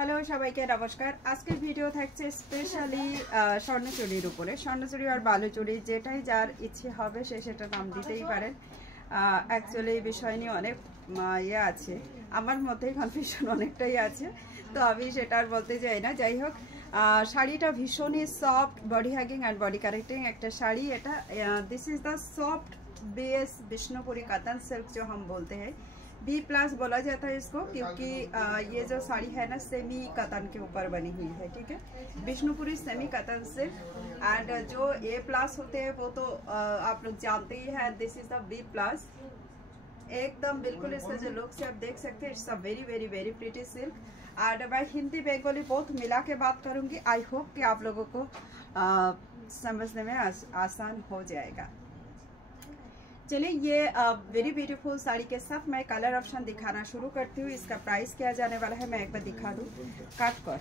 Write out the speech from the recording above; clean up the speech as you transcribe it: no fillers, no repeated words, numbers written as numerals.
Hello সবাইকে নমস্কার। আজকের ভিডিও থাকছে স্পেশালি স্বর্ণচুরির উপরে। স্বর্ণচুরি আর বালুচুরি যেটাই যার ইচ্ছে হবে সে সেটা নাম দিতেই পারেন। অ্যাকচুয়ালি এই বিষয় নিয়ে অনেক ইয়ে আছে, আমার মধ্যেই কনফিউশন অনেকটাই আছে, তো আমি সেটা আর বলতে চাই না। যাই হোক, শাড়িটা ভীষণই soft, body hugging and body correcting একটা শাড়ি এটা। This is the soft base Bishnupuri cotton silk जो हम बोलते हैं, B+ बोला जाता है इसको, क्योंकि ये जो साड़ी है ना सेमी कतन के ऊपर बनी हुई है। ठीक है, बिष्णुपुरी सेमी कतन सिल्क। एंड जो A+ होते हैं वो तो आप लोग जानते ही हैं। This is the B+। एकदम बिल्कुल इसका जो लुक से आप देख सकते हैं, it's a very very very pretty silk. And मैं हिंदी बंगाली बहुत मिला के बात करूंगी। आई होप कि आप लोगों को समझने में आसान हो जाएगा। चलिए, ये वेरी ब्यूटीफुल साड़ी के साथ मैं कलर ऑप्शन दिखाना शुरू करती हूँ। इसका प्राइस क्या जाने वाला है मैं एक बार दिखा दूँ काट कर।